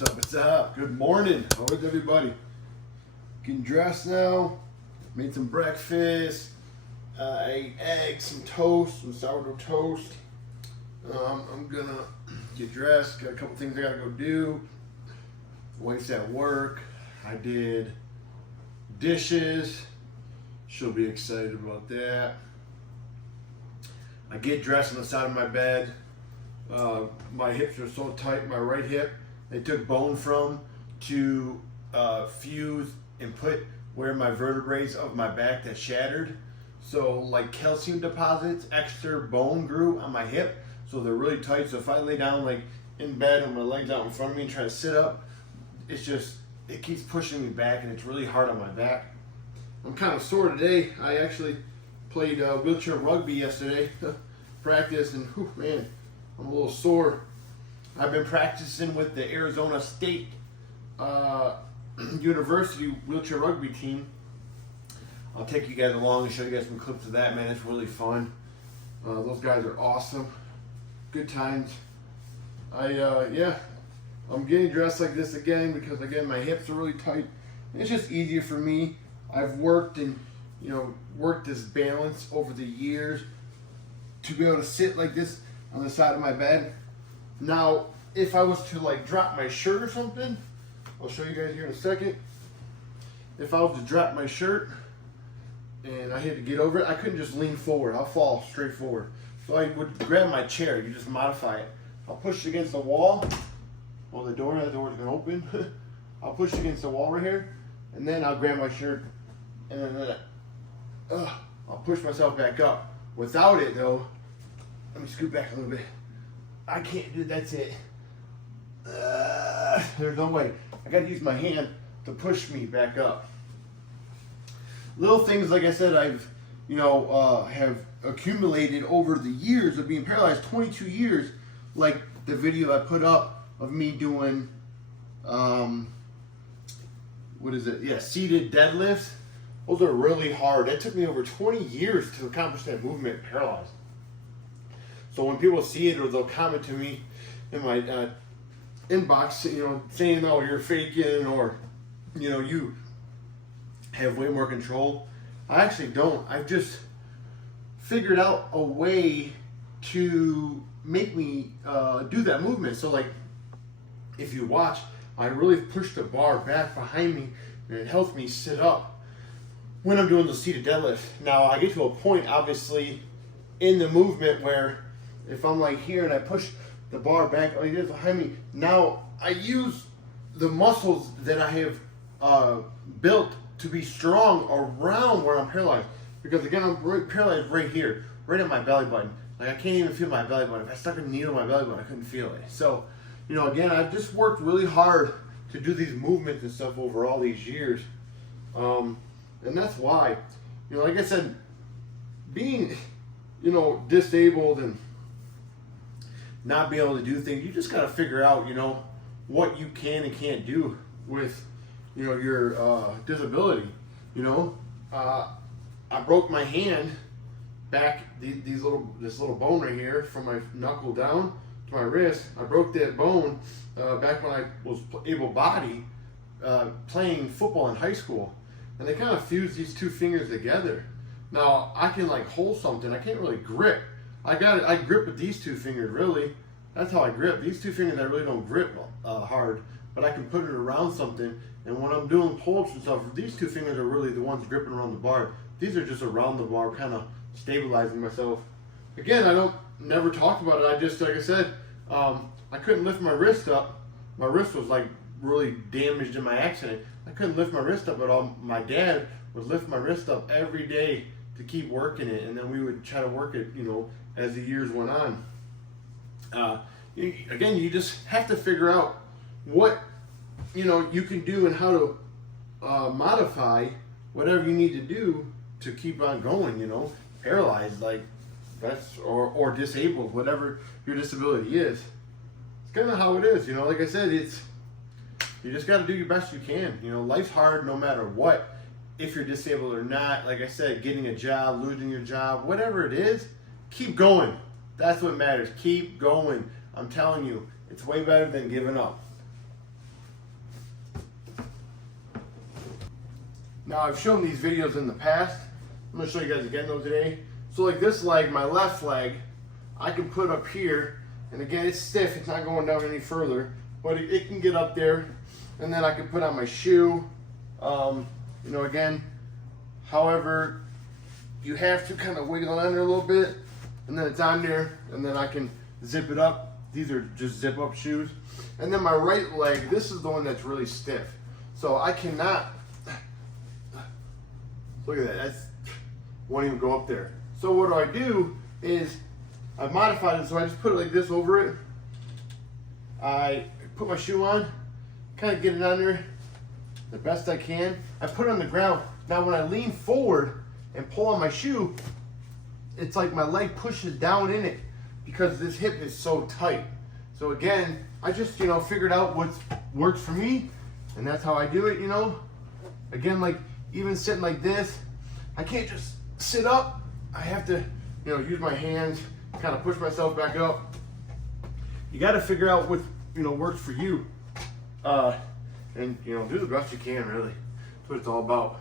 What's up? What's up? Good morning. How is everybody? Getting dressed now. Made some breakfast. I ate eggs, some toast, some sourdough toast. I'm gonna get dressed. Got a couple things I gotta go do. Wife's at work. I did dishes. She'll be excited about that. I get dressed on the side of my bed. My hips are so tight, my right hip, they took bone from to fuse and put where my vertebrae of my back that shattered. So like calcium deposits, extra bone grew on my hip. So they're really tight. So if I lay down like in bed with my legs out in front of me and try to sit up, it keeps pushing me back and it's really hard on my back. I'm kind of sore today. I actually played wheelchair rugby yesterday, practice, and whew, man, I'm a little sore. I've been practicing with the Arizona State University wheelchair rugby team. I'll take you guys along and show you guys some clips of that, man. It's really fun. Those guys are awesome. Good times. I'm getting dressed like this again because, again, my hips are really tight. It's just easier for me. I've worked and, worked this balance over the years to be able to sit like this on the side of my bed. Now, if I was to like drop my shirt or something, I'll show you guys here in a second. If I was to drop my shirt and I had to get over it, I couldn't just lean forward. I'll fall straight forward. So I would grab my chair. You just modify it. I'll push it against the wall. Well, that door is gonna open. I'll push it against the wall right here, and then I'll grab my shirt, and then I'll push myself back up. Without it though, let me scoot back a little bit. I can't do, that's it. There's no way. I gotta use my hand to push me back up. Little things, like I said, I've, have accumulated over the years of being paralyzed, 22 years, like the video I put up of me doing, seated deadlifts. Those are really hard. That took me over 20 years to accomplish that movement, paralyzed. So when people see it or they'll comment to me in my inbox, saying, "Oh, you're faking," or you have way more control. I actually don't. I've just figured out a way to make me do that movement. So like, if you watch, I really push the bar back behind me and it helps me sit up when I'm doing the seated deadlift. Now I get to a point, obviously, in the movement where if I'm like here and I push the bar back like this behind me, now I use the muscles that I have built to be strong around where I'm paralyzed. Because again, I'm paralyzed right here, right at my belly button. Like I can't even feel my belly button. If I stuck a needle in my belly button, I couldn't feel it. So, again, I've just worked really hard to do these movements and stuff over all these years. And that's why, like I said, being, disabled and not being able to do things, you just got to figure out, what you can and can't do with, your disability. I broke my hand back, this little bone right here from my knuckle down to my wrist. I broke that bone back when I was able-bodied playing football in high school. And they kind of fused these two fingers together. Now, I can like hold something. I can't really grip. I grip with these two fingers, really. That's how I grip. These two fingers, I really don't grip hard, but I can put it around something. And when I'm doing pulls and stuff, these two fingers are really the ones gripping around the bar. These are just around the bar, kind of stabilizing myself. Again, I never talked about it. I just, like I said, I couldn't lift my wrist up. My wrist was like really damaged in my accident. I couldn't lift my wrist up at all. My dad would lift my wrist up every day to keep working it, and then we would try to work it, as the years went on. Again, you just have to figure out what, you can do and how to modify whatever you need to do to keep on going, paralyzed, like that's, or disabled, whatever your disability is. It's kind of how it is, like I said, you just got to do your best you can. Life's hard no matter what. If you're disabled or not, like I said, getting a job, losing your job, whatever it is, keep going. That's what matters. Keep going. I'm telling you, it's way better than giving up. Now I've shown these videos in the past. I'm gonna show you guys again though today. So like this leg, my left leg, I can put up here, and again it's stiff, it's not going down any further, but it can get up there, and then I can put on my shoe. You know, again, however, you have to kind of wiggle on there a little bit, and then it's on there, and then I can zip it up. These are just zip up shoes. And then my right leg, this is the one that's really stiff. So I cannot, look at that, that's, won't even go up there. So what I do is, I've modified it, so I just put it like this over it. I put my shoe on, kind of get it on there the best I can. I put it on the ground. Now when I lean forward and pull on my shoe, it's like my leg pushes down in it because this hip is so tight. So again, I just, you know, figured out what works for me, and that's how I do it, you know. Again, like even sitting like this, I can't just sit up. I have to, you know, use my hands, kind of push myself back up. You got to figure out what, you know, works for you, and you know, do the best you can. Really, that's what it's all about.